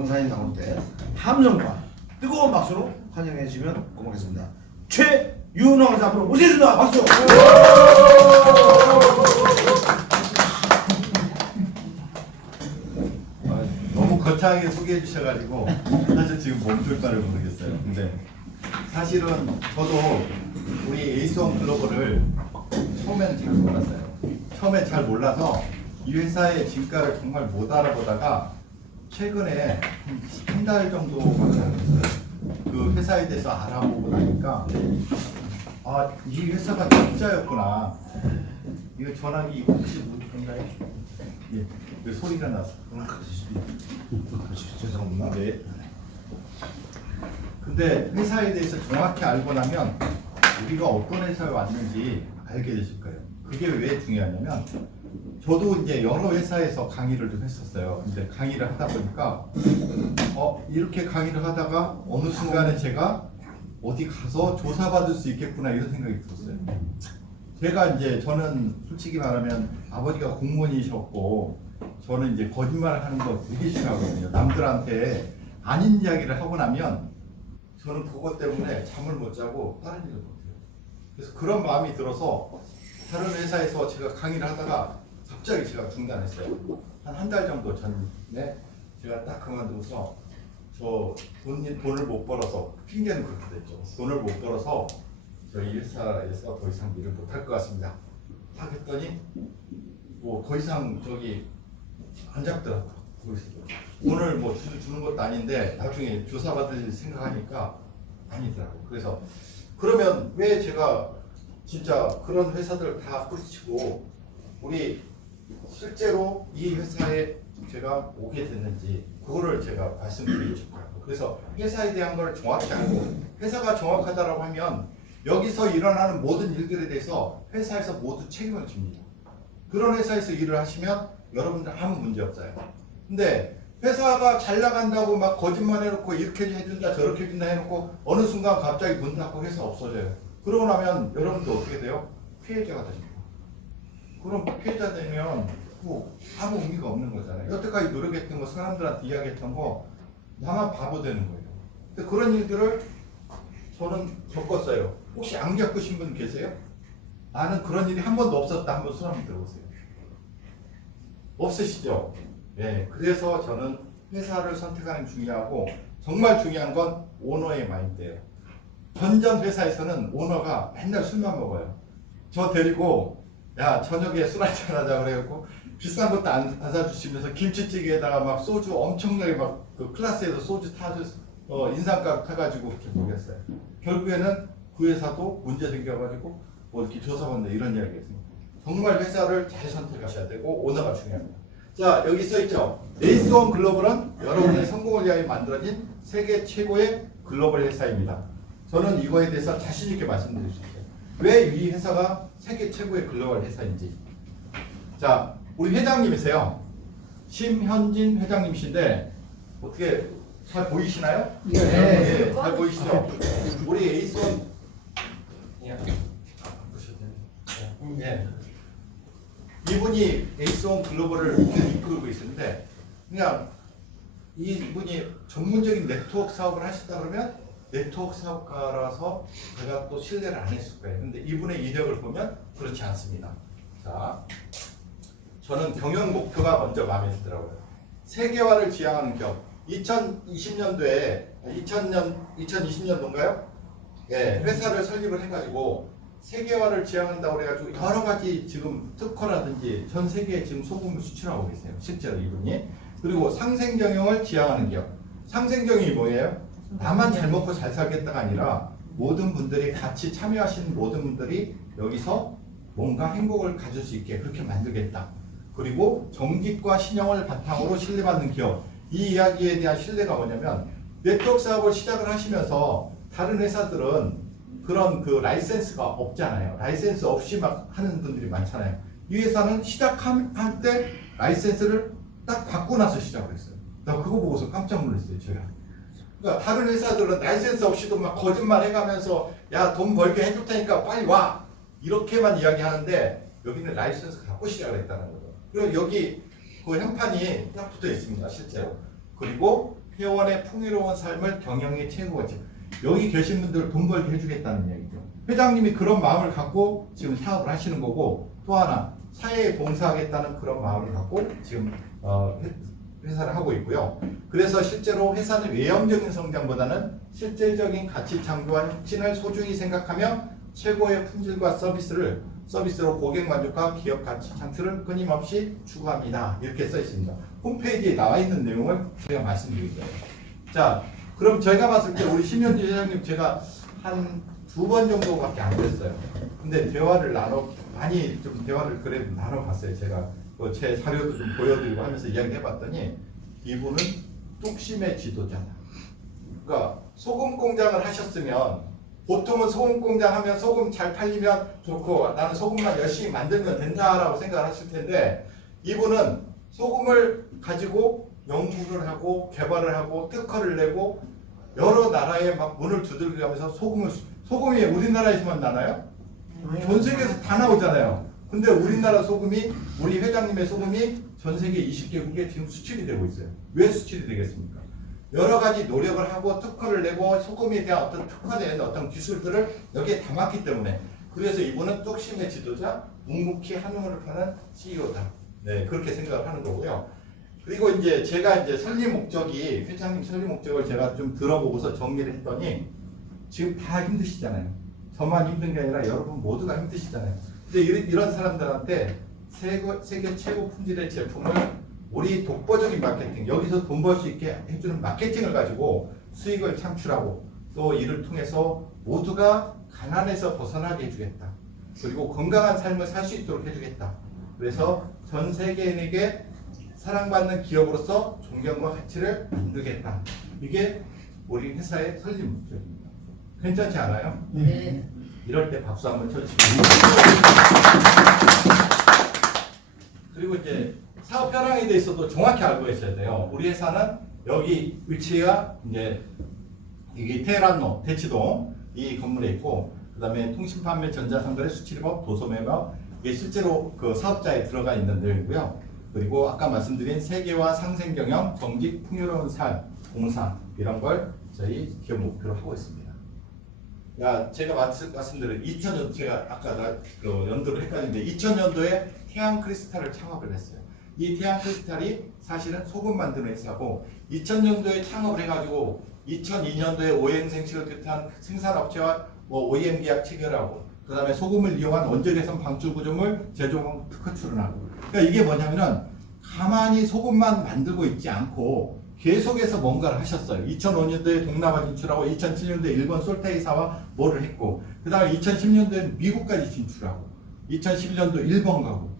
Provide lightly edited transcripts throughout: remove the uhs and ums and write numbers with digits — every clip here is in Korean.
강사님 나올 때 함성과 뜨거운 박수로 환영해 주시면 고맙겠습니다. 최윤호 강사 앞으로 모시겠습니다. 박수! 너무 거창하게 소개해 주셔가지고 사실 지금 멈출까를 모르겠어요. 근데 사실은 저도 우리 에이스원 글로벌을 처음에는 잘 몰랐어요. 처음에 잘 몰라서 이 회사의 진가를 정말 못 알아보다가 최근에 한 달 정도밖에 안 됐어요. 그 회사에 대해서 알아보고 나니까 아, 이 회사가 진짜였구나. 이거 전화기 혹시 모르겠나요? 예, 그 소리가 나서. 죄송합니다. 네. 근데 회사에 대해서 정확히 알고 나면 우리가 어떤 회사에 왔는지 알게 되실 거예요. 그게 왜 중요하냐면 저도 이제 여러 회사에서 강의를 좀 했었어요. 근데 강의를 하다 보니까 이렇게 강의를 하다가 어느 순간에 제가 어디 가서 조사받을 수 있겠구나 이런 생각이 들었어요. 제가 이제 저는 솔직히 말하면 아버지가 공무원이셨고 저는 이제 거짓말을 하는 거 되게 싫어하거든요. 남들한테 아닌 이야기를 하고 나면 저는 그것 때문에 잠을 못 자고 다른 일을 못 해요. 그래서 그런 마음이 들어서 다른 회사에서 제가 강의를 하다가 갑자기 제가 중단했어요. 한 달 정도 전에 제가 딱 그만두고서 저 돈을 못 벌어서 핑계는 그렇게 됐죠. 돈을 못 벌어서 저희 회사에서 더 이상 일을 못 할 것 같습니다. 딱 했더니 뭐 더 이상 저기 안 잡더라고요. 오늘 뭐 주는 것도 아닌데 나중에 조사받을 생각하니까 아니더라고요. 그래서 그러면 왜 제가 진짜 그런 회사들을 다 뿌리치고 우리 실제로 이 회사에 제가 오게 됐는지 그거를 제가 말씀드리고 싶어요. 그래서 회사에 대한 걸 정확히 알고 회사가 정확하다라고 하면 여기서 일어나는 모든 일들에 대해서 회사에서 모두 책임을 집니다. 그런 회사에서 일을 하시면 여러분들 아무 문제 없어요. 근데 회사가 잘 나간다고 막 거짓말 해놓고 이렇게 해준다 저렇게 해준다 해놓고 어느 순간 갑자기 문 닫고 회사 없어져요. 그러고 나면 여러분들 어떻게 돼요? 피해자가 됩니다. 그럼 피해자 되면 뭐 아무 의미가 없는 거잖아요. 여태까지 노력했던 거 사람들한테 이야기했던 거 나만 바보 되는 거예요. 근데 그런 일들을 저는 겪었어요. 혹시 안 겪으신 분 계세요? 나는 그런 일이 한 번도 없었다. 한번 손 한번 들어보세요. 없으시죠? 네. 그래서 저는 회사를 선택하는 게 중요하고 정말 중요한 건 오너의 마인드예요. 전전 회사에서는 오너가 맨날 술만 먹어요. 저 데리고 야 저녁에 술 한잔 하자 그래갖고 비싼 것도 안 사주시면서 김치찌개에다가 막 소주 엄청나게 막 그 클래스에서 소주 인상값 타가지고 이렇게 먹였어요. 결국에는 그 회사도 문제 생겨가지고 뭐 이렇게 조사받는다 이런 이야기가 있습니다. 정말 회사를 잘 선택하셔야 되고 오너가 중요합니다. 자 여기 써있죠. 에이스원 글로벌은 여러분의 성공을 위하여 만들어진 세계 최고의 글로벌 회사입니다. 저는 이거에 대해서 자신 있게 말씀드릴 수 있어요. 왜 이 회사가 세계 최고의 글로벌 회사인지. 자 우리 회장님이세요. 심현진 회장님이신데 어떻게 잘 보이시나요? 네, 잘 보이시죠? 우리 에이스원 네. 이분이 에이스원 글로벌을 이끌고 있는데 그냥 이분이 전문적인 네트워크 사업을 하시다 그러면 네트워크 사업가라서 제가 또 신뢰를 안 했을 거예요. 근데 이분의 이력을 보면 그렇지 않습니다. 자, 저는 경영 목표가 먼저 마음에 들더라고요. 세계화를 지향하는 기업. 2020년도에 2020년도인가요? 예, 회사를 설립을 해가지고 세계화를 지향한다고 그래가지고 여러 가지 지금 특허라든지 전 세계에 지금 소금을 수출하고 계세요. 실제로 이분이. 그리고 상생 경영을 지향하는 기업. 상생 경영이 뭐예요? 나만 잘 먹고 잘 살겠다가 아니라 모든 분들이 같이 참여하시는 모든 분들이 여기서 뭔가 행복을 가질 수 있게 그렇게 만들겠다. 그리고 정직과 신용을 바탕으로 신뢰받는 기업. 이 이야기에 대한 신뢰가 뭐냐면 네트워크 사업을 시작을 하시면서 다른 회사들은 그런 그 라이센스가 없잖아요. 라이센스 없이 막 하는 분들이 많잖아요. 이 회사는 시작할 때 라이센스를 딱 받고 나서 시작을 했어요. 나 그거 보고서 깜짝 놀랐어요. 제가. 그러니까 다른 회사들은 라이센스 없이도 막 거짓말 해가면서 야 돈 벌게 해줄 테니까 빨리 와 이렇게만 이야기하는데 여기는 라이센스 갖고 시작을 했다는 거죠. 그리고 여기 그 형판이 딱 붙어 있습니다. 실제로. 그리고 회원의 풍요로운 삶을 경영의 최고가치. 여기 계신 분들 돈 벌게 해주겠다는 얘기죠. 회장님이 그런 마음을 갖고 지금 사업을 하시는 거고, 또 하나 사회에 봉사하겠다는 그런 마음을 갖고 지금 회사를 하고 있고요. 그래서 실제로 회사는 외형적인 성장보다는 실질적인 가치 창조와 혁신을 소중히 생각하며 최고의 품질과 서비스로 고객 만족과 기업 가치 창출을 끊임없이 추구합니다. 이렇게 써 있습니다. 홈페이지에 나와 있는 내용을 제가 말씀드린 거예요. 자, 그럼 저희가 봤을 때 우리 심현주 회장님 제가 한 2번 정도밖에 안 됐어요. 근데 많이 좀 대화를 그래도 나눠봤어요. 제가 제 자료도 좀 보여드리고 하면서 이야기해봤더니 이분은 뚝심의 지도자다. 그러니까 소금 공장을 하셨으면 보통은 소금 공장 하면 소금 잘 팔리면 좋고 나는 소금만 열심히 만들면 된다라고 생각을 하실 텐데, 이분은 소금을 가지고 연구를 하고 개발을 하고 특허를 내고 여러 나라에 막 문을 두들겨가면서 소금이 우리나라에서만 나나요? 전 세계에서 다 나오잖아요. 근데 우리나라 소금이, 우리 회장님의 소금이 전 세계 20개국에 지금 수출이 되고 있어요. 왜 수출이 되겠습니까? 여러 가지 노력을 하고 특허를 내고 소금에 대한 어떤 특화된 어떤 기술들을 여기에 담았기 때문에, 그래서 이분은 뚝심의 지도자, 묵묵히 한우를 파는 CEO다. 네, 그렇게 생각을 하는 거고요. 그리고 이제 제가 설립 목적이, 회장님 설립 목적을 제가 좀 들어보고서 정리를 했더니 지금 다 힘드시잖아요. 저만 힘든 게 아니라 여러분 모두가 힘드시잖아요. 근데 이런 사람들한테 세계 최고 품질의 제품을 우리 독보적인 마케팅, 여기서 돈 벌 수 있게 해주는 마케팅을 가지고 수익을 창출하고 또 이를 통해서 모두가 가난에서 벗어나게 해주겠다. 그리고 건강한 삶을 살 수 있도록 해주겠다. 그래서 전 세계인에게 사랑받는 기업으로서 존경과 가치를 만들겠다. 이게 우리 회사의 설립 목적입니다. 괜찮지 않아요? 네. 이럴 때 박수 한번 쳐주시고. 그리고 이제 사업 현황에 대해서도 정확히 알고 계셔야 돼요. 우리 회사는 여기 위치가 이제 이게 테헤란로 대치동 이 건물에 있고, 그다음에 통신 판매 전자상거래 수출입업 도소매업 이게 실제로 그 사업자에 들어가 있는 내용이고요. 그리고 아까 말씀드린 세계화 상생 경영, 정직 풍요로운 삶, 봉사 이런 걸 저희 기업 목표로 하고 있습니다. 제가 말씀드린 2000년, 제가 아까 연도를 헷갈리는데 2000년도에 태양 크리스탈을 창업을 했어요. 이 태양 크리스탈이 사실은 소금 만드는 회사고, 2000년도에 창업을 해가지고 2002년도에 오행생식을 비롯한 생산업체와 OEM 계약 체결하고, 그 다음에 소금을 이용한 원적 개선 방출 구조물 제조공 특허 출원하고. 그러니까 이게 뭐냐면은 가만히 소금만 만들고 있지 않고 계속해서 뭔가를 하셨어요. 2005년도에 동남아 진출하고, 2007년도에 일본 솔타이사와 뭐를 했고, 그 다음에 2010년도에 미국까지 진출하고, 2011년도 일본 가고,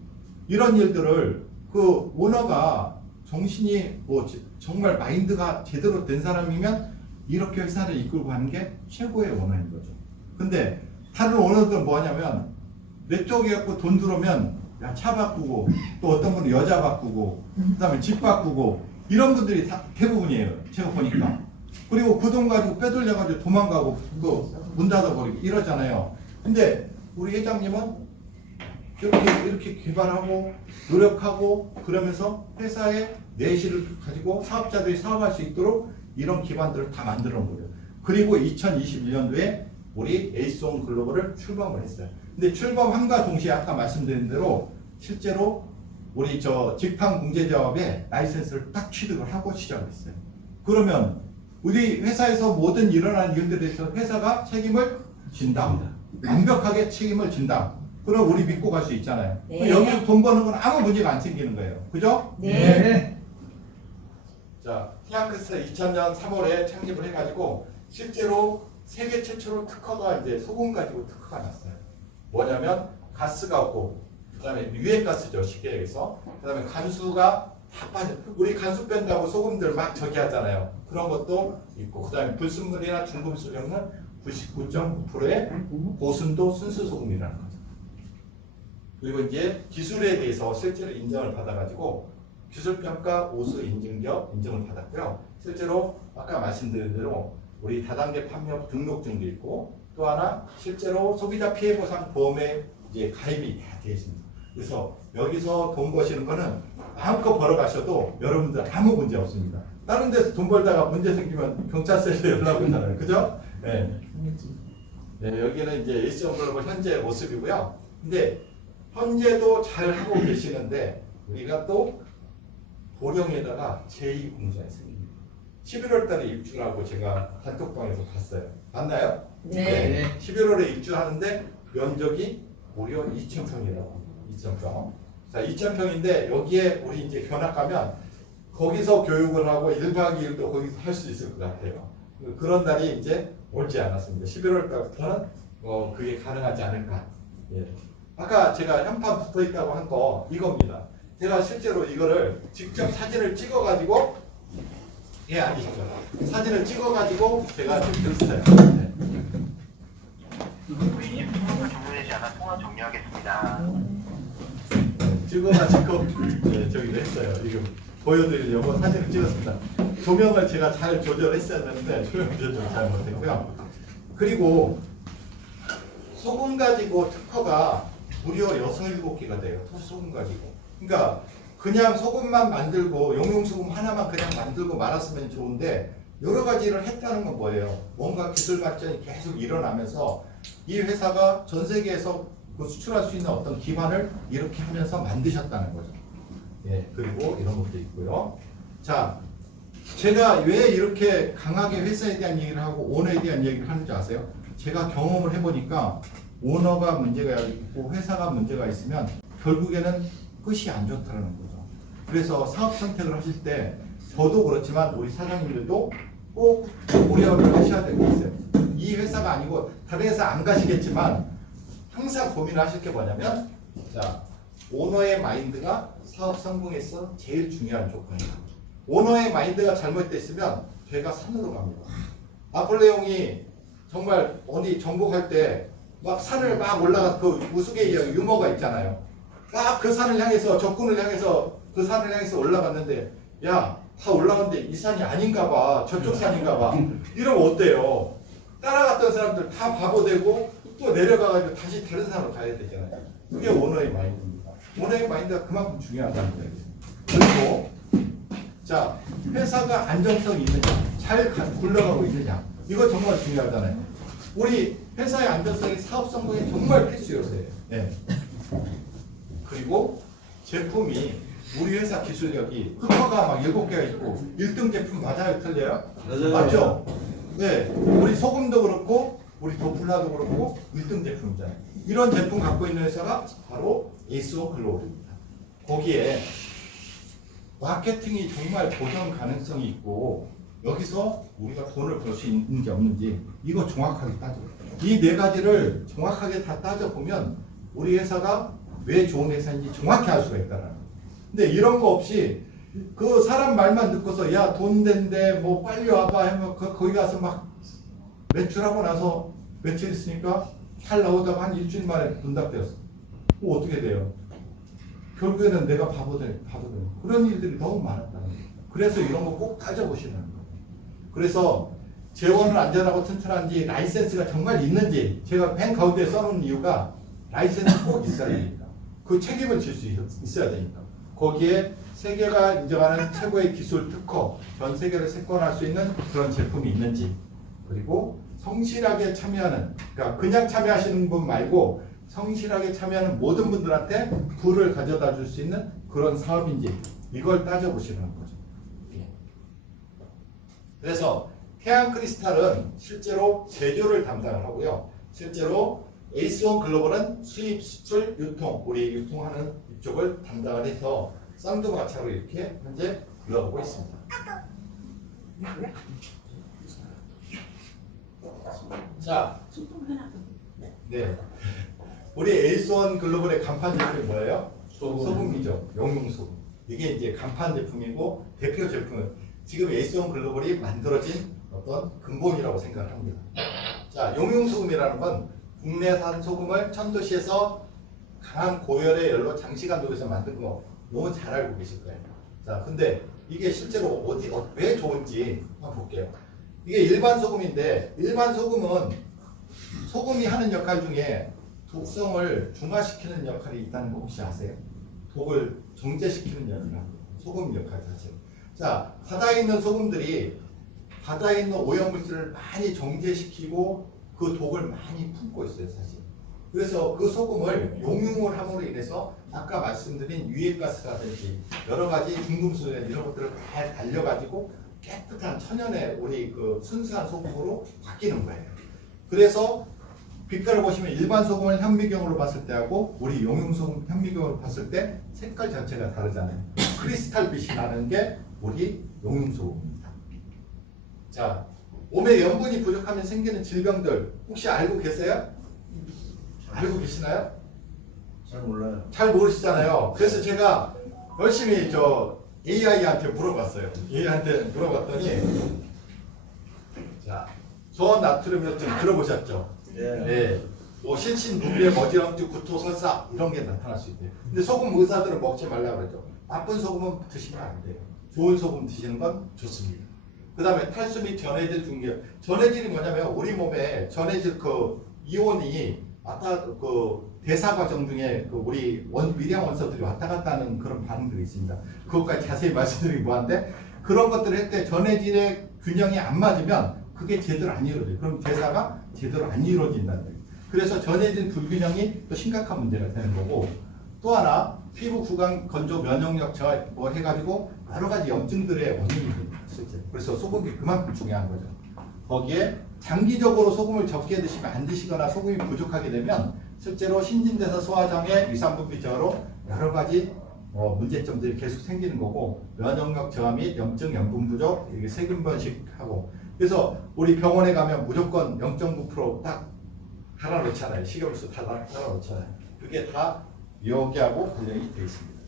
이런 일들을 그 오너가 정신이 정말 마인드가 제대로 된 사람이면 이렇게 회사를 이끌고 가는 게 최고의 오너인 거죠. 근데 다른 오너들은 뭐 하냐면 내 쪽에 갖고 돈 들어오면 차 바꾸고, 또 어떤 분은 여자 바꾸고, 그 다음에 집 바꾸고, 이런 분들이 대부분이에요. 제가 보니까. 그리고 그 돈 가지고 빼돌려가지고 도망가고 문 닫아버리고 이러잖아요. 근데 우리 회장님은 이렇게 개발하고 노력하고 그러면서 회사의 내실을 가지고 사업자들이 사업할 수 있도록 이런 기반들을 다 만들어 놓은 거예요. 그리고 2021년도에 우리 에이스온 글로벌을 출범을 했어요. 근데 출범함과 동시에 아까 말씀드린 대로 실제로 우리 직판 공제자업에 라이센스를 딱 취득을 하고 시작을 했어요. 그러면 우리 회사에서 모든 일어나는 일들에 대해서 회사가 책임을 진다. 완벽하게 책임을 진다. 그럼 우리 믿고 갈 수 있잖아요. 네. 여기서 돈 버는 건 아무 문제가 안 생기는 거예요. 그죠? 네. 자, 태양크리스탈 2000년 3월에 창립을 해가지고 실제로 세계 최초로 특허가 이제 소금 가지고 특허가 났어요. 뭐냐면 가스가 없고, 그다음에 유해가스죠, 쉽게 얘기해서. 그다음에 간수가 다 빠져. 우리 간수 뺀다고 소금들 막 저기 하잖아요. 그런 것도 있고, 그다음에 불순물이나 중금속 없는 99.9%의 고순도 순수 소금이라는 거죠. 그리고 이제 기술에 대해서 실제로 인정을 받아가지고 기술평가 오수 인증기업 인정을 받았고요. 실제로 아까 말씀드린 대로 우리 다단계 판매업 등록증도 있고, 또 하나 실제로 소비자 피해 보상 보험에 이제 가입이 다 되어 있습니다. 그래서 여기서 돈 버시는 거는 마음껏 벌어가셔도 여러분들 아무 문제 없습니다. 다른 데서 돈 벌다가 문제 생기면 경찰서에 연락 오잖아요. 그죠? 네. 네, 여기는 이제 에이스원 글로벌 현재 모습이고요. 근데 현재도 잘 하고 계시는데 우리가 또 보령에다가 제2공장이 생깁니다. 11월 달에 입주하고 제가 단톡방에서 봤어요. 봤나요? 네. 11월에 입주하는데 면적이 무려 2,000평이라고. 2,000평. 자, 2,000평인데 여기에 우리 이제 견학 가면 거기서 교육을 하고 1박 2일도 거기서 할 수 있을 것 같아요. 그런 날이 이제 올지 않았습니다. 11월 달부터는 그게 가능하지 않을까. 예. 아까 제가 현판 붙어 있다고 한 거 이겁니다. 제가 실제로 이거를 직접 사진을 찍어가지고 아니죠. 사진을 찍어가지고 제가 좀 드렸어요. 네. 고객님 통화가 종료되지 않아 통화 종료하겠습니다. 찍어가지고 저기도 했어요. 이거 보여드리려고 사진을 찍었습니다. 조명을 제가 잘 조절했었는데 조명 조절 잘 못했고요. 그리고 소금 가지고 특허가 무려 6, 7개가 돼요. 소금 가지고. 그러니까 그냥 소금만 만들고 용용소금 하나만 그냥 만들고 말았으면 좋은데 여러 가지를 했다는 건 뭐예요? 뭔가 기술 발전이 계속 일어나면서 이 회사가 전 세계에서 그 수출할 수 있는 어떤 기반을 이렇게 하면서 만드셨다는 거죠. 예, 그리고 이런 것도 있고요. 자, 제가 왜 이렇게 강하게 회사에 대한 얘기를 하고 오너에 대한 얘기를 하는지 아세요? 제가 경험을 해보니까 오너가 문제가 있고 회사가 문제가 있으면 결국에는 끝이 안 좋다는 거죠. 그래서 사업 선택을 하실 때 저도 그렇지만 우리 사장님들도 꼭 고려를 하셔야 될 게 있어요. 이 회사가 아니고 다른 회사 안 가시겠지만 항상 고민하실 게 뭐냐면 자, 오너의 마인드가 사업 성공에서 제일 중요한 조건이다. 오너의 마인드가 잘못됐으면 배가 산으로 갑니다. 나폴레옹이 정말 어디 정복할 때 막 산을 막 올라가서 그 우스갯 유머가 있잖아요. 막 그 산을 향해서 적군을 향해서 그 산을 향해서 올라갔는데 야, 다 올라갔는데 이 산이 아닌가 봐. 저쪽 산인가 봐. 이러면 어때요? 따라갔던 사람들 다 바보 되고 또 내려가가지고 다시 다른 산으로 가야 되잖아요. 그게 오너의 마인드입니다. 오너의 마인드가 그만큼 중요하다는 거예요. 그리고 자, 회사가 안정성이 있느냐, 잘 굴러가고 있느냐, 이거 정말 중요하잖아요. 우리 회사의 안정성이 사업 성공에 정말 필수 요소예요. 네. 그리고 제품이 우리 회사 기술력이 특허가 막 7개가 있고 1등 제품 맞아요? 틀려요? 맞아요. 맞죠? 네. 우리 소금도 그렇고 우리 도플라도 그렇고 1등 제품이잖아요. 이런 제품 갖고 있는 회사가 바로 에이스원 글로벌입니다. 거기에 마케팅이 정말 보전 가능성이 있고 여기서 우리가 돈을 벌 수 있는지 없는지 이거 정확하게 따져요. 이 4가지를 정확하게 다 따져보면 우리 회사가 왜 좋은 회사인지 정확히 알 수가 있다는 거예요. 근데 이런 거 없이 그 사람 말만 듣고서 야, 돈 된대 뭐 빨리 와봐 하면 거기 가서 막 매출하고 나서 며칠 있으니까 잘 나오다가 한 일주일 만에 분답되었어. 뭐 어떻게 돼요? 결국에는 내가 바보 돼. 그런 일들이 너무 많았다는 거예요. 그래서 이런 거 꼭 따져보시는 거예요. 그래서 재원은 안전하고 튼튼한지 라이센스가 정말 있는지 제가 펜 가운데 써놓은 이유가 라이센스 꼭 있어야 되니까. 그 책임을 질 수 있어야 되니까. 거기에 세계가 인정하는 최고의 기술 특허, 전 세계를席捲할 수 있는 그런 제품이 있는지, 그리고 성실하게 참여하는, 그러니까 그냥 참여하시는 분 말고 성실하게 참여하는 모든 분들한테 부를 가져다 줄 수 있는 그런 사업인지 이걸 따져보시는 거죠. 예. 그래서 태양크리스탈은 실제로 제조를 담당을 하고요. 실제로 에이스원 글로벌은 수입, 수출, 유통, 우리 유통하는 이쪽을 담당을 해서 쌍두마차로 이렇게 현재 굴러가고 있습니다. 자, 네, 우리 에이스원 글로벌의 간판 제품이 뭐예요? 소금이죠. 용용소금. 이게 이제 간판 제품이고 대표 제품은 지금 에이스원 글로벌이 만들어진 어떤 근본이라고 생각을 합니다. 자, 용용소금이라는 건 국내산 소금을 천도시에서 강한 고열의 열로 장시간 녹여서 만든 거 너무 잘 알고 계실 거예요. 자, 근데 이게 실제로 왜 좋은지 한번 볼게요. 이게 일반 소금인데 일반 소금은 소금이 하는 역할 중에 독성을 중화시키는 역할이 있다는 거 혹시 아세요? 독을 정제시키는 역할을 합니다. 소금 역할 자체로. 자, 바다에 있는 소금들이 바다에 있는 오염물질을 많이 정제시키고 그 독을 많이 품고 있어요, 사실. 그래서 그 소금을 용융을 함으로 인해서 아까 말씀드린 유해가스라든지 여러 가지 중금속 이런 것들을 다 달려가지고 깨끗한 천연의 우리 그 순수한 소금으로 바뀌는 거예요. 그래서 빛깔을 보시면 일반 소금을 현미경으로 봤을 때하고 우리 용융소금 현미경으로 봤을 때 색깔 자체가 다르잖아요. 크리스탈 빛이 나는 게 우리 용융소금입니다. 자, 몸에 염분이 부족하면 생기는 질병들 혹시 알고 계세요? 알고 계시나요? 잘 몰라요. 잘 모르시잖아요. 그래서 제가 열심히 AI한테 물어봤어요. AI한테 물어봤더니 자, 저나트륨 혈증 들어보셨죠? 예. 네. 뭐 신신부비의 머지럼증, 구토, 설사 이런 게 나타날 수 있대요. 근데 소금 의사들은 먹지 말라고 그러죠. 나쁜 소금은 드시면 안 돼요. 좋은 소금 드시는 건 좋습니다. 그 다음에 탈수 및 전해질 중계. 전해질이 뭐냐면 우리 몸에 전해질 그 이온이 대사 과정 중에 우리 미량 원소들이 왔다 갔다 하는 그런 반응들이 있습니다. 그것까지 자세히 말씀드리기 뭐한데 그런 것들을 할 때 전해질의 균형이 안 맞으면 그게 제대로 안 이루어져요. 그럼 대사가 제대로 안 이루어진다는 거예요. 그래서 전해질 불균형이 또 심각한 문제가 되는 거고 또 하나 피부 구강 건조 면역력 저하 뭐 해가지고 여러 가지 염증들의 원인이 됩니다. 실제. 그래서 소금이 그만큼 중요한 거죠. 거기에 장기적으로 소금을 적게 드시면 안 드시거나 소금이 부족하게 되면 실제로 신진대사 소화장애 위산분비 저하로 여러 가지 문제점들이 계속 생기는 거고 면역력 저하 및 염증 염분 부족 이게 세균 번식하고 그래서 우리 병원에 가면 무조건 0.9% 딱 달아놓잖아요. 식염수 다 달아놓잖아요. 그게 다 여기하고 관련이 되어 있습니다.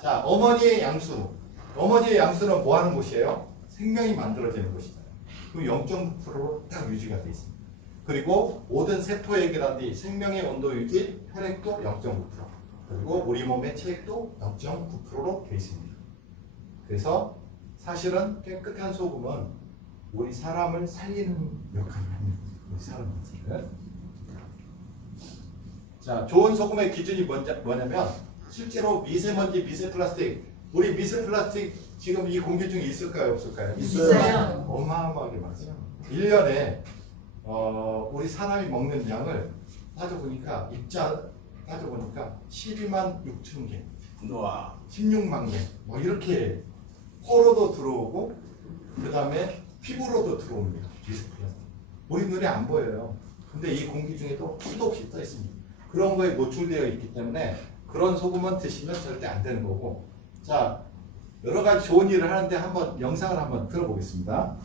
자, 어머니의 양수. 어머니의 양수는 뭐 하는 곳이에요? 생명이 만들어지는 곳이잖아요. 그 0.9%로 딱 유지가 되어 있습니다. 그리고 모든 세포액이라든지 생명의 온도 유지, 혈액도 0.9%. 그리고 우리 몸의 체액도 0.9%로 되어 있습니다. 그래서 사실은 깨끗한 소금은 우리 사람을 살리는 역할을 합니다. 우리 사람을. 자, 좋은 소금의 기준이 뭐냐면 실제로 미세먼지, 미세플라스틱 우리 미세플라스틱 지금 이 공기 중에 있을까요? 없을까요? 있어요. 어마어마하게 많아요. 1년에 우리 사람이 먹는 양을 따져보니까 12만 6천 개, 와. 16만 개, 뭐 이렇게 코로도 들어오고 그 다음에 피부로도 들어옵니다. 미세플라스틱. 우리 눈에 안 보여요. 근데 이 공기 중에도 수도 없이 떠 있습니다. 그런 거에 노출되어 있기 때문에 그런 소금은 드시면 절대 안 되는 거고. 자, 여러 가지 좋은 일을 하는데 한번 영상을 한번 들어보겠습니다.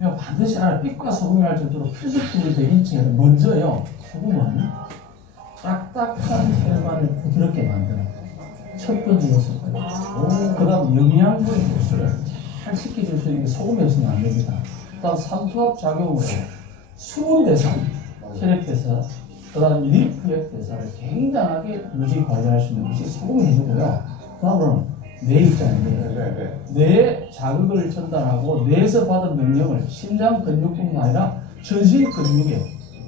반드시 알아. 빛과 소금이 할 정도로 필수품이 되겠지만 먼저요. 소금은 딱딱한 혈관을 부드럽게 만드는 첫 번째 요소고요. 그 다음 영양분의 흡수를 잘 시켜줄 수 있는 게 소금이 없으면 안 됩니다. 그 다음 삼투압 작용으로 수분 대사, 혈액 대사, 그 다음 림프액 대사를 굉장하게 유지 관리할 수 있는 것이 소금이 해주고요. 그 다음으로는 뇌 있잖아요. 뇌에 자극을 전달하고 뇌에서 받은 명령을 심장 근육뿐만 아니라 전신 근육에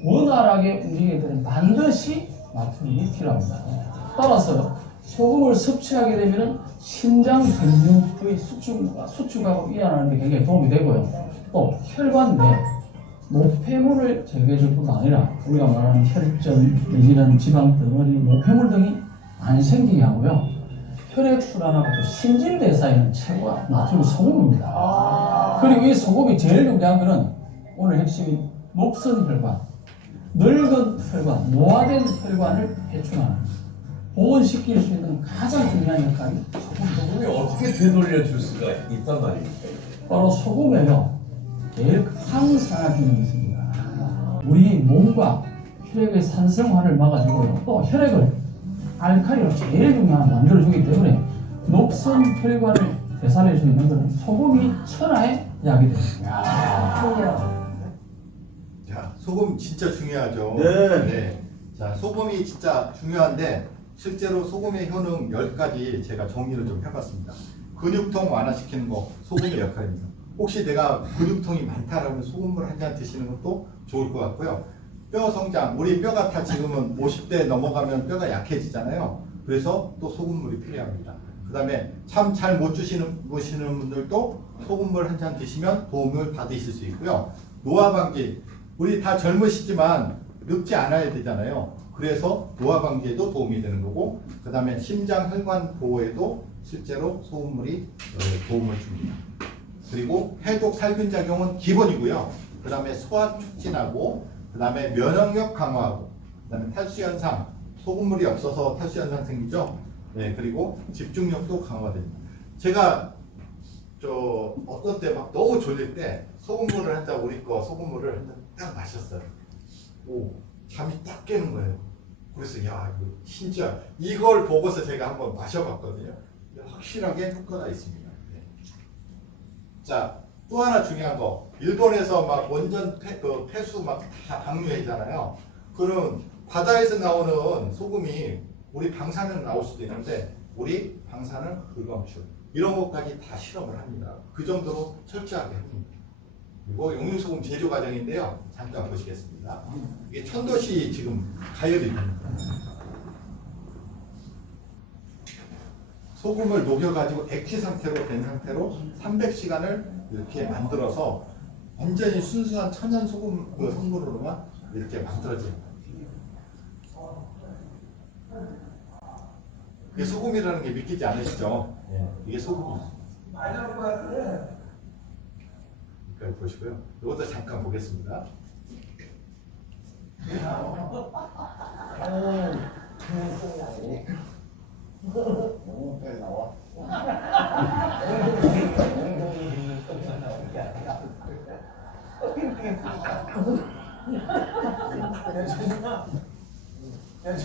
원활하게 움직이게 되면 반드시 나트륨이 필요합니다. 따라서 소금을 섭취하게 되면 심장 근육의 수축하고 이완하는 데 굉장히 도움이 되고요. 또 혈관 내 노폐물을 제거해줄 뿐만 아니라 우리가 말하는 혈전 내지는 지방 덩어리, 노폐물 등이 안 생기게 하고요. 혈액 순환하고 또 신진대사에는 최고가 나트륨 소금입니다. 그리고 이 소금이 제일 중요한 것은 오늘 핵심인 녹선 혈관, 늙은 혈관, 노화된 혈관을 해충하는 복원시킬 수 있는 가장 중요한 역할이 소금이 어떻게 되돌려 줄 수가 있단 말입니까? 바로 소금에요. 제일 항산화 기능이 있습니다. 우리 몸과 혈액의 산성화를 막아주고요. 또 혈액을 알칼리로 제일 중요한 만들어주기 때문에 녹선 혈관을 되살릴 수 있는 것은 소금이 천하의 약이 됩니다. 자, 소금 진짜 중요하죠. 네. 자, 소금이 진짜 중요한데 실제로 소금의 효능 10가지 제가 정리를 좀 해봤습니다. 근육통 완화시키는 거 소금의 역할입니다. 혹시 내가 근육통이 많다라면 소금물 한 잔 드시는 것도 좋을 것 같고요. 뼈 성장, 우리 뼈가 다 지금은 50대 넘어가면 뼈가 약해지잖아요. 그래서 또 소금물이 필요합니다. 그 다음에 참 잘 못 드시는 분들도 소금물 한 잔 드시면 도움을 받으실 수 있고요. 노화 방지, 우리 다 젊으시지만 늙지 않아야 되잖아요. 그래서 노화 방지에도 도움이 되는 거고, 그 다음에 심장 혈관 보호에도 실제로 소금물이 도움을 줍니다. 그리고 해독 살균 작용은 기본이고요. 그 다음에 소화 촉진하고, 그 다음에 면역력 강화하고, 그 다음에 탈수 현상, 소금물이 없어서 탈수 현상 생기죠. 네, 그리고 집중력도 강화됩니다. 제가 어떤 때 막 너무 졸릴 때 소금물을 한 잔, 우리 거 소금물을 한 잔 딱 마셨어요. 오, 잠이 딱 깨는 거예요. 그래서 야, 이거 진짜 이걸 보고서 제가 한번 마셔봤거든요. 확실하게 효과가 있습니다. 네. 자, 또 하나 중요한 거, 일본에서 막 원전 폐수 막 다 방류해잖아요. 그럼 바다에서 나오는 소금이 우리 방사능 나올 수도 있는데 우리 방사능 불검출 이런 것까지 다 실험을 합니다. 그 정도로 철저하게 합니다. 그리고 용융소금 제조 과정인데요. 잠깐 보시겠습니다. 이게 천도시 지금 가열이 됩니다. 소금을 녹여가지고 액체 상태로 된 상태로 300시간을 이렇게 만들어서 완전히 순수한 천연 소금 그 성분으로만 이렇게 만들어집니다. 이게 소금이라는 게 믿기지 않으시죠? 예, 이게 소금입니다. 여기까지 보시고요. 이것도 잠깐 보겠습니다. 야,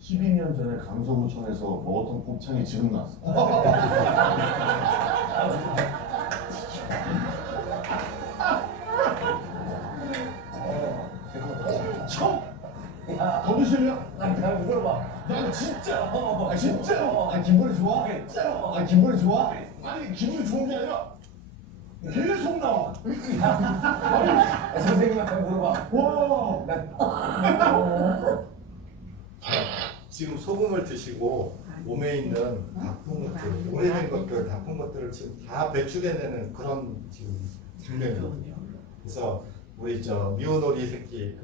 12년 전에 강서구청에서 먹었던 곱창이 지금 나왔어. 더 드실래요? 나 물어봐. 난 진짜. 진짜로. 기분이 좋아? 진짜로. 기분이 좋아? 아니 기분이 좋은 게 아니라 계속 나와. 선생님한테 물어봐. 와. 지금 소금을 드시고 몸에 있는 나쁜 것들, 오래된 것들, 나쁜 것들을 지금 다 배출해내는 그런 지금 장면이거든요. 그래서 우리 미운 오리 새끼,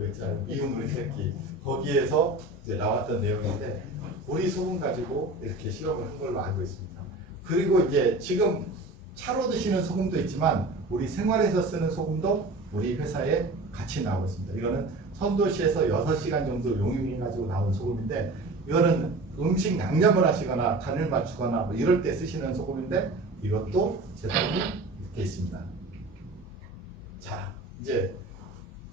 미운 오리 새끼 거기에서 이제 나왔던 내용인데 우리 소금 가지고 이렇게 실험을 한 걸로 알고 있습니다. 그리고 이제 지금 차로 드시는 소금도 있지만 우리 생활에서 쓰는 소금도 우리 회사에 같이 나오고 있습니다. 이거는 선도시에서 6시간 정도 용융해가지고 나온 소금인데 이거는 음식 양념을 하시거나 간을 맞추거나 뭐 이럴 때 쓰시는 소금인데 이것도 제품이 이렇게 있습니다. 자, 이제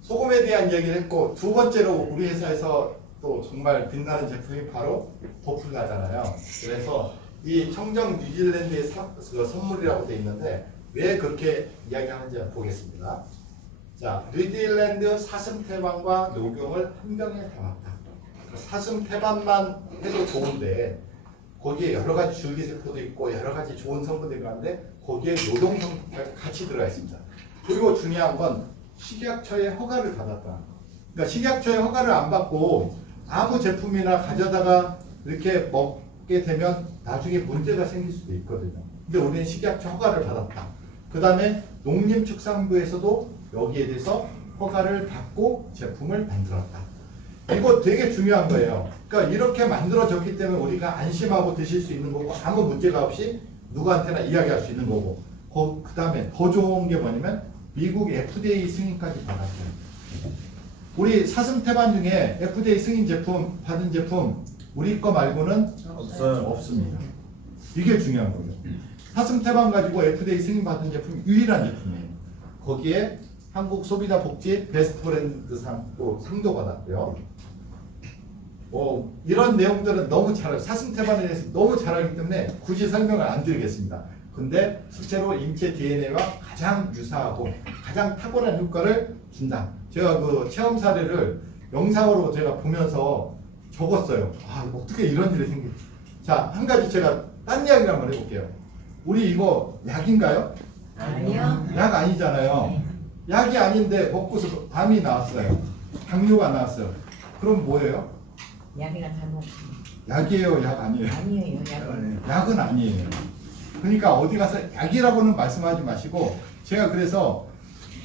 소금에 대한 이야기를 했고 두 번째로 우리 회사에서 또 정말 빛나는 제품이 바로 버플라잖아요. 그래서 이 청정 뉴질랜드의 선물이라고 되어 있는데 왜 그렇게 이야기하는지 보겠습니다. 자, 뉴질랜드 사슴태반과 녹용을 한 병에 담았다. 사슴태반만 해도 좋은데 거기에 여러 가지 줄기세포도 있고 여러 가지 좋은 성분들이 많은데 거기에 녹용 성분까지 같이 들어가 있습니다. 그리고 중요한 건 식약처의 허가를 받았다. 그러니까 식약처의 허가를 안 받고 아무 제품이나 가져다가 이렇게 먹게 되면 나중에 문제가 생길 수도 있거든요. 근데 우리는 식약처 허가를 받았다. 그 다음에 농림축산부에서도 여기에 대해서 허가를 받고 제품을 만들었다. 이거 되게 중요한 거예요. 그러니까 이렇게 만들어졌기 때문에 우리가 안심하고 드실 수 있는 거고 아무 문제가 없이 누구한테나 이야기할 수 있는 거고 그 다음에 더 좋은 게 뭐냐면 미국 FDA 승인까지 받았어요. 우리 사슴태반 중에 FDA 승인 제품 받은 제품 우리 거 말고는 없습니다. 이게 중요한 거예요. 사슴태반 가지고 FDA 승인 받은 제품 유일한 제품이에요. 거기에 한국 소비자 복지 베스트 브랜드상 또 상도 받았고요. 이런 내용들은 너무 사슴태반에 대해서 너무 잘 알기 때문에 굳이 설명을 안 드리겠습니다. 근데 실제로 인체 DNA와 가장 유사하고 가장 탁월한 효과를 준다. 제가 그 체험 사례를 영상으로 제가 보면서 적었어요. 아, 어떻게 이런 일이 생길지. 자, 한 가지 제가 딴 이야기를 한번 해볼게요. 우리 이거 약인가요? 아니요. 약 아니잖아요. 약이 아닌데 먹고서 암이 나왔어요. 당뇨가 나왔어요. 그럼 뭐예요? 약이나 잘못 약이에요, 약 아니에요? 아니에요. 약은 약은 아니에요. 그러니까 어디 가서 약이라고는 말씀하지 마시고, 제가 그래서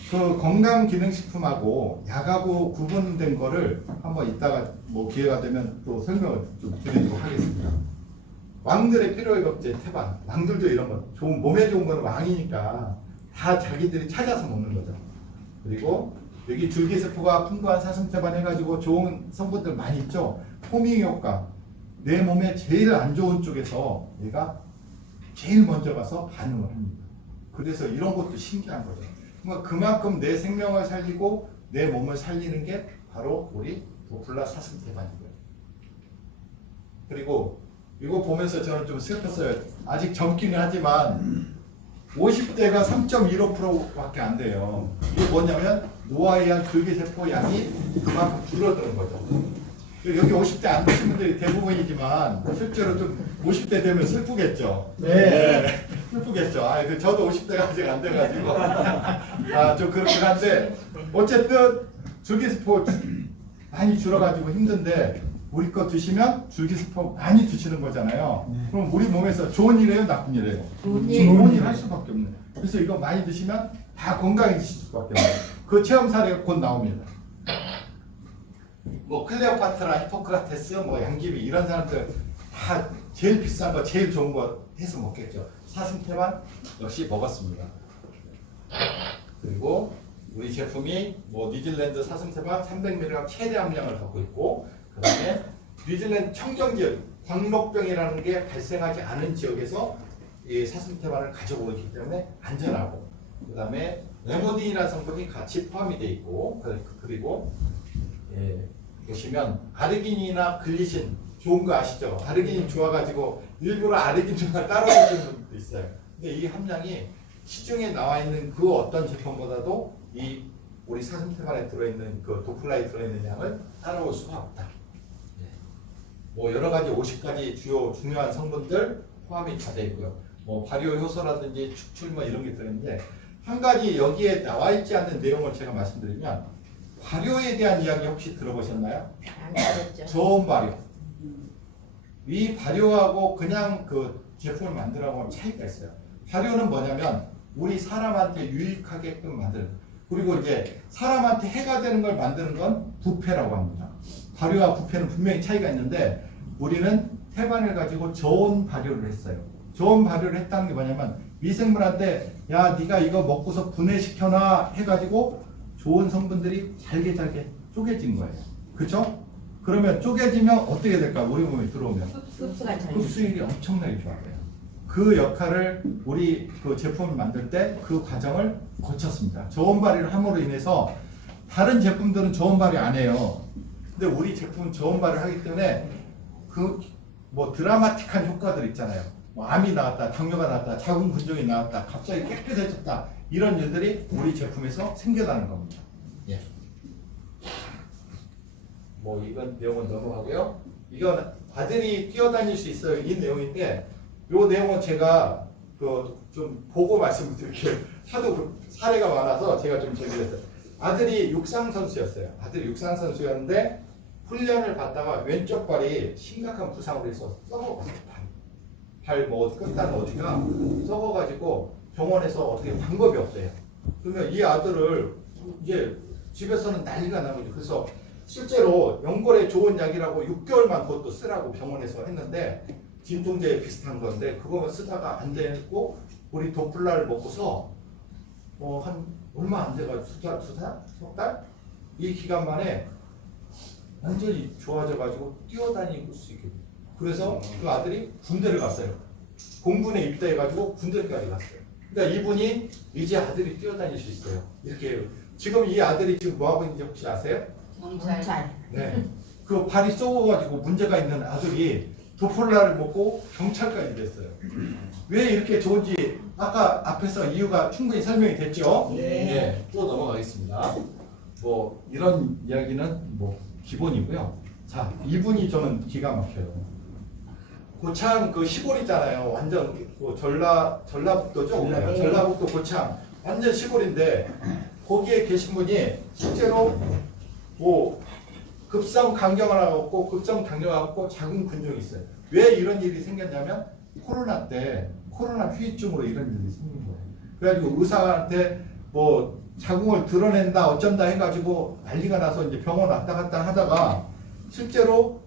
그 건강기능식품하고 약하고 구분된 거를 한번 이따가 뭐 기회가 되면 또 설명을 좀 드리도록 하겠습니다. 왕들의 필요회복제 태반, 왕들도 이런 거 좋은, 몸에 좋은 거는 왕이니까 다 자기들이 찾아서 먹는 거죠. 그리고 여기 줄기세포가 풍부한 사슴태반 해가지고 좋은 성분들 많이 있죠. 포밍 효과, 내 몸에 제일 안 좋은 쪽에서 얘가 제일 먼저 가서 반응을 합니다. 그래서 이런 것도 신기한 거죠. 그러니까 그만큼 내 생명을 살리고 내 몸을 살리는 게 바로 우리 도플라 사슴태반이고요. 그리고 이거 보면서 저는 좀 슬펐어요. 아직 젊기는 하지만 50대가 3.15%밖에 안 돼요. 이게 뭐냐면 노화에 의한 줄기세포 양이 그만큼 줄어드는 거죠. 여기 50대 안 되신 분들이 대부분이지만 실제로 좀 50대 되면 슬프겠죠. 네. 슬프겠죠. 저도 50대가 아직 안 돼가지고 좀 그렇긴 한데 어쨌든 줄기세포 많이 줄어가지고 힘든데 우리 거 드시면 줄기세포 많이 드시는 거잖아요. 그럼 우리 몸에서 좋은 일이에요, 나쁜 일이에요? 좋은 일. 좋은 일 할 수밖에 없네. 그래서 이거 많이 드시면 다 건강해지실 수밖에 없어요. 그 체험 사례가 곧 나옵니다. 뭐 클레오파트라, 히포크라테스, 뭐 양귀비 이런 사람들 다 제일 비싼 거, 제일 좋은 거 해서 먹겠죠. 사슴태반 역시 먹었습니다. 그리고 우리 제품이 뭐 뉴질랜드 사슴태반 300mg 최대 함량을 갖고 있고, 그 다음에 뉴질랜드 청정지역, 광록병이라는 게 발생하지 않은 지역에서 이 사슴태반을 가져오기 때문에 안전하고, 그 다음에 레모딘이라는 성분이 같이 포함이 되어 있고, 그리고 보시면 아르기닌이나 글리신 좋은 거 아시죠? 아르기닌 좋아가지고 일부러 아르기닌만 따로 드시는 분도 있어요. 근데 이 함량이 시중에 나와 있는 그 어떤 제품보다도 이 우리 사슴태반에 들어있는 그 도플라에 들어있는 양을 따라올 수가 없다. 뭐 여러 가지 50가지 주요 중요한 성분들 포함이 다 되어 있고요. 뭐 발효 효소라든지 축출 뭐 이런 게 들어있는데, 한 가지 여기에 나와 있지 않는 내용을 제가 말씀드리면, 발효에 대한 이야기 혹시 들어보셨나요? 안 그랬죠. 저온 발효. 이 발효하고 그냥 그 제품을 만들어가는 차이가 있어요. 발효는 뭐냐면 우리 사람한테 유익하게끔 만드는, 그리고 이제 사람한테 해가 되는 걸 만드는 건 부패라고 합니다. 발효와 부패는 분명히 차이가 있는데, 우리는 태반을 가지고 저온 발효를 했어요. 저온 발효를 했다는 게 뭐냐면 미생물한테 야 네가 이거 먹고서 분해시켜놔 해가지고 좋은 성분들이 잘게 쪼개진 거예요. 그렇죠? 그러면 쪼개지면 어떻게 될까? 우리 몸에 들어오면 흡수가 잘 흡수율이 엄청나게 좋아요. 그 역할을 우리 그 제품을 만들 때 그 과정을 거쳤습니다. 저온 발효를 함으로 인해서 다른 제품들은 저온 발효 안 해요. 근데 우리 제품은 저온 발효를 하기 때문에 그 뭐 드라마틱한 효과들 있잖아요. 뭐 암이 나왔다, 당뇨가 나왔다, 자궁 근종이 나왔다, 갑자기 깨끗해졌다, 이런 일들이 우리 제품에서 생겨나는 겁니다. 예. 뭐 이건 내용은 넘어가고요. 이건 아들이 뛰어다닐 수 있어요. 이 내용인데, 이 내용은 제가 그 좀 보고 말씀드릴게요. 하도 그 사례가 많아서 제가 좀 재미있었어요. 아들이 육상 선수였어요. 아들이 육상 선수였는데 훈련을 받다가 왼쪽 발이 심각한 부상으로 해서 썩어가지고 발 뭐 끝단 어디가 썩어가지고 병원에서 어떻게 방법이 없대요. 그러면 이 아들을 이제 집에서는 난리가 난 거죠. 그래서 실제로 연골에 좋은 약이라고 6개월만 그것도 쓰라고 병원에서 했는데, 진통제 비슷한 건데 그거만 쓰다가 안 되고 우리 도플라를 먹고서 한 얼마 안 돼가지고 석 달? 이 기간 만에 완전히 좋아져가지고 뛰어다니고 수 있게 돼요. 그래서 그 아들이 군대를 갔어요. 공군에 입대해가지고 군대까지 갔어요. 그러니까 이분이 이제 아들이 뛰어다닐 수 있어요. 이렇게 지금 이 아들이 지금 뭐 하고 있는지 혹시 아세요? 경찰. 네. 그 발이 썩어가지고 문제가 있는 아들이 도플라를 먹고 경찰까지 됐어요. 왜 이렇게 좋은지 아까 앞에서 이유가 충분히 설명이 됐죠? 네. 또 넘어가겠습니다. 뭐 이런 이야기는 뭐 기본이고요. 자, 이분이 저는 기가 막혀요. 고창 그 시골 있잖아요. 완전 그 전라북도죠? 전라북도. 전라북도 고창 완전 시골인데 거기에 계신 분이 실제로 뭐 급성 간경화가 없고 급성 당뇨가 없고 자궁 근종이 있어요. 왜 이런 일이 생겼냐면 코로나 때 코로나 후유증으로 이런 일이 생긴 거예요. 그래가지고 의사한테 뭐 자궁을 드러낸다 어쩐다 해가지고 난리가 나서 이제 병원 왔다 갔다 하다가 실제로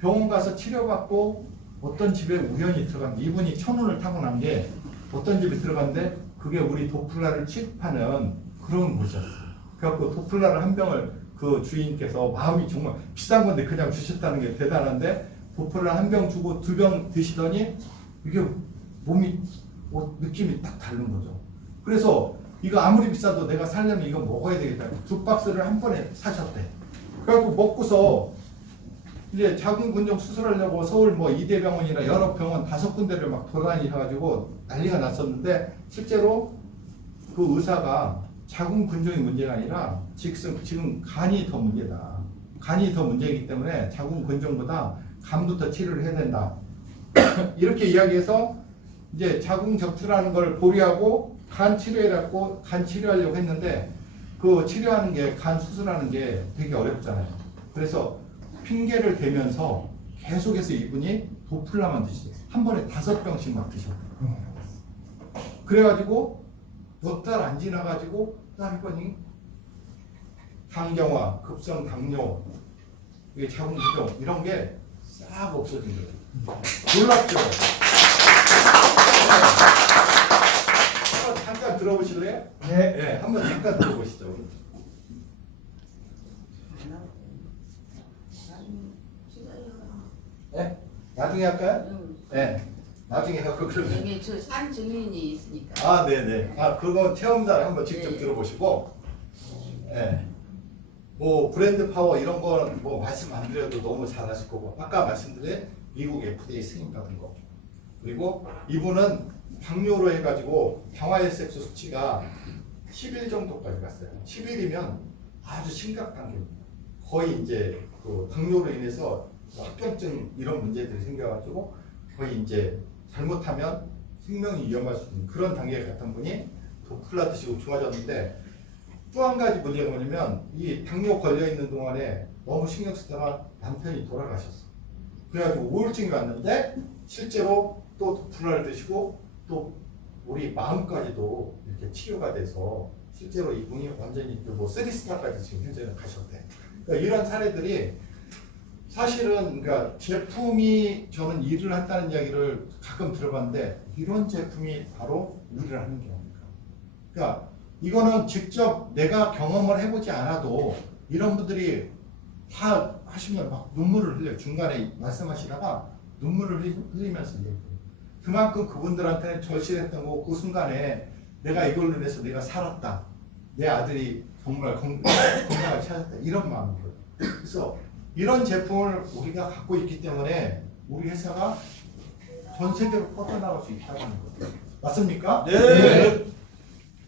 병원 가서 치료받고 어떤 집에 우연히 들어갔는데 이분이 천운을 타고난 게 어떤 집에 들어갔는데 그게 우리 도플라를 취급하는 그런 곳이었어요. 그래갖고 도플라를 한 병을 그 주인께서 마음이 정말 비싼 건데 그냥 주셨다는 게 대단한데 도플라 한 병 주고 2병 드시더니 이게 몸이 느낌이 딱 다른 거죠. 그래서 이거 아무리 비싸도 내가 살려면 이거 먹어야 되겠다. 2박스를 한 번에 사셨대. 그래갖고 먹고서 이제 자궁 근종 수술하려고 서울 뭐 이대병원이나 여러 병원 5군데를 막 돌아다니셔가지고 난리가 났었는데 실제로 그 의사가 자궁 근종이 문제가 아니라 지금 간이 더 문제다. 간이 더 문제이기 때문에 자궁 근종보다 간부터 치료를 해야 된다. 이렇게 이야기해서 이제 자궁 적출하는 걸 보류하고 간 치료해갖고 간 치료하려고 했는데 그 치료하는 게 간 수술하는 게 되게 어렵잖아요. 그래서 핑계를 대면서 계속해서 이분이 도플라만 드시죠. 한 번에 5병씩 막 드셨대요. 그래가지고 몇 달 안 지나가지고 딱 했더니 당경화, 급성 당뇨, 이게 자궁 근종 이런 게 싹 없어진 거예요. 놀랍죠? 한번 잠깐 들어보실래요? 네. 한번 잠깐 들어보시죠. 네? 나중에 할까요? 네. 나중에 하고 그러면. 여기 저 산 증인이 있으니까. 아, 네네. 아, 그거 체험단 한번 직접 네. 들어보시고, 예. 뭐 브랜드 파워 이런 거는 뭐 말씀 안 드려도 너무 잘하실 거고, 아까 말씀드린 미국 FDA 승인 받은 거. 그리고 이분은 당뇨로 해가지고 당화혈색소 수치가 10일 정도까지 갔어요. 10일이면 아주 심각 단계입니다. 거의 이제 그 당뇨로 인해서 합병증 이런 문제들이 생겨가지고 거의 이제 잘못하면 생명이 위험할 수 있는 그런 단계에 갔던 분이 도플라 드시고 좋아졌는데 또 한 가지 문제가 뭐냐면 이 당뇨 걸려있는 동안에 너무 신경 쓰다가 남편이 돌아가셨어. 그래가지고 우울증이 왔는데 실제로 또 도플라를 드시고 또 우리 마음까지도 이렇게 치료가 돼서 실제로 이분이 완전히 뭐 3스타까지 지금 현재는 가셨대. 그러니까 이런 사례들이 사실은 그러니까 제품이 저는 일을 한다는 이야기를 가끔 들어봤는데 이런 제품이 바로 일을 하는 경우입니다. 그러니까 이거는 직접 내가 경험을 해보지 않아도 이런 분들이 다 하시면 막 눈물을 흘려요. 중간에 말씀하시다가 눈물을 흘리면서 얘기해요. 그만큼 그분들한테는 절실했던 거고 그 순간에 내가 이걸로 인해서 내가 살았다. 내 아들이 정말 건강을 찾았다. 이런 마음이거든요. 그래서 이런 제품을 우리가 갖고 있기 때문에 우리 회사가 전 세계로 뻗어나갈 수 있다고 하는 거죠. 맞습니까? 네.